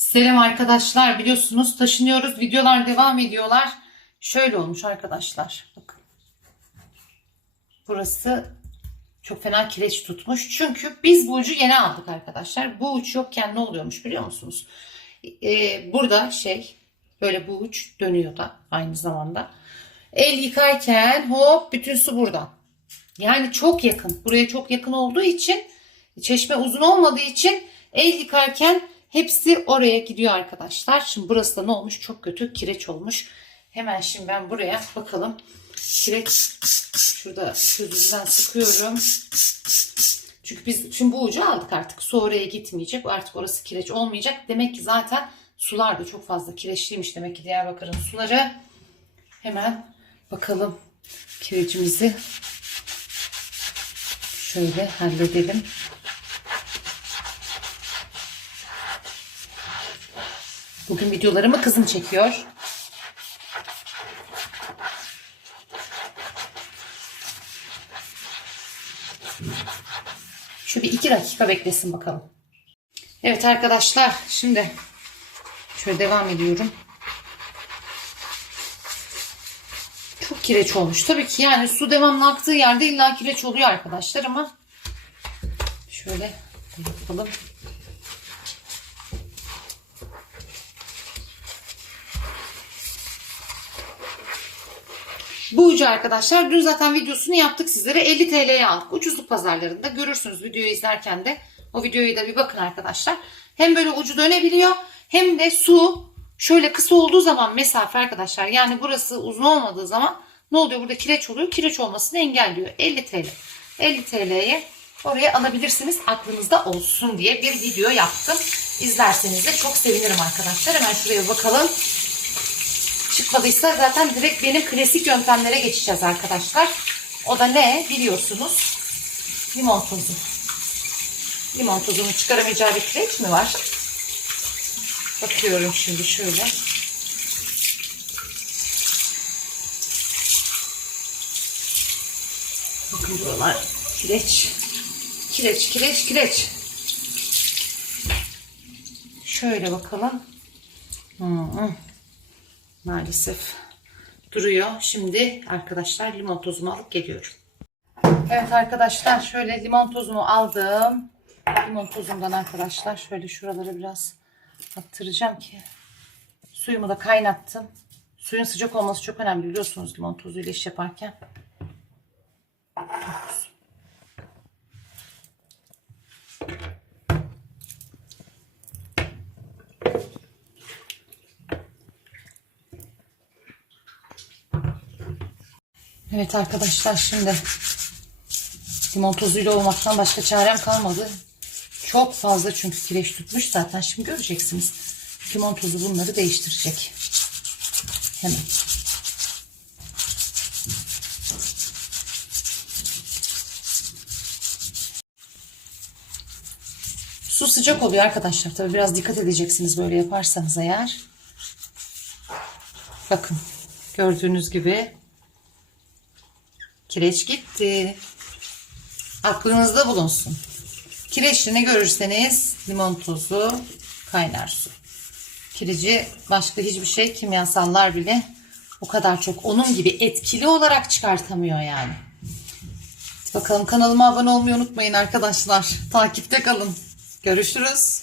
Selam arkadaşlar. Biliyorsunuz taşınıyoruz. Videolar devam ediyorlar. Şöyle olmuş arkadaşlar. Bakın. Burası çok fena kireç tutmuş. Çünkü biz bu ucu yeni aldık arkadaşlar. Bu uç yokken ne oluyormuş biliyor musunuz? Ee, burada şey böyle bu uç dönüyor da aynı zamanda. El yıkarken hop bütün su buradan. Yani çok yakın. Buraya çok yakın olduğu için çeşme uzun olmadığı için el yıkarken hepsi oraya gidiyor arkadaşlar. Şimdi burası da ne olmuş? Çok kötü kireç olmuş. Hemen şimdi ben buraya bakalım. Kireç şurada sözünden sıkıyorum. Çünkü biz şimdi bu ucu aldık artık. Su oraya gitmeyecek. Artık orası kireç olmayacak. Demek ki zaten sular da çok fazla kireçliymiş. Demek ki Diyarbakır'ın suları. Hemen bakalım kirecimizi şöyle halledelim. Bugün videolarımı kızım çekiyor. Şu bir iki dakika beklesin bakalım. Evet arkadaşlar şimdi şöyle devam ediyorum. Çok kireç olmuş. Tabii ki yani su devamlı aktığı yerde illa kireç oluyor arkadaşlar ama şöyle yapalım. Bu ucu arkadaşlar dün zaten videosunu yaptık sizlere 50 TL'ye aldık. Ucuzluk pazarlarında görürsünüz videoyu izlerken de o videoyu da bir bakın arkadaşlar. Hem böyle ucu dönebiliyor hem de su şöyle kısa olduğu zaman mesafe arkadaşlar yani burası uzun olmadığı zaman ne oluyor burada kireç oluyor. Kireç olmasını engelliyor. 50 TL. 50 TL'ye oraya alabilirsiniz aklınızda olsun diye bir video yaptım. İzlerseniz de çok sevinirim arkadaşlar. Hemen şuraya bakalım çıkmadıysa zaten direkt benim klasik yöntemlere geçeceğiz arkadaşlar. O da ne biliyorsunuz? Limon tozu. Limon tozunu çıkaramayacağı bir kireç mi var? Bakıyorum şimdi şöyle. Bakın buralar kireç. Kireç, kireç, kireç. Şöyle bakalım. Hmm. Maalesef duruyor. Şimdi arkadaşlar limon tozumu alıp geliyorum. Evet arkadaşlar şöyle limon tozumu aldım. Limon tozundan arkadaşlar şöyle şuraları biraz attıracağım ki suyumu da kaynattım. Suyun sıcak olması çok önemli biliyorsunuz limon tozuyla iş yaparken. Evet arkadaşlar şimdi limon tozuyla olmaktan başka çarem kalmadı. Çok fazla çünkü kireç tutmuş zaten. Şimdi göreceksiniz. Limon tozu bunları değiştirecek. Hemen. Su sıcak oluyor arkadaşlar. Tabii biraz dikkat edeceksiniz böyle yaparsanız eğer. Bakın gördüğünüz gibi Kireç gitti. Aklınızda bulunsun. Kireçli ne görürseniz limon tozu, kaynar su. Kireci başka hiçbir şey kimyasallar bile o kadar çok onun gibi etkili olarak çıkartamıyor yani. Bakalım kanalıma abone olmayı unutmayın arkadaşlar. Takipte kalın. Görüşürüz.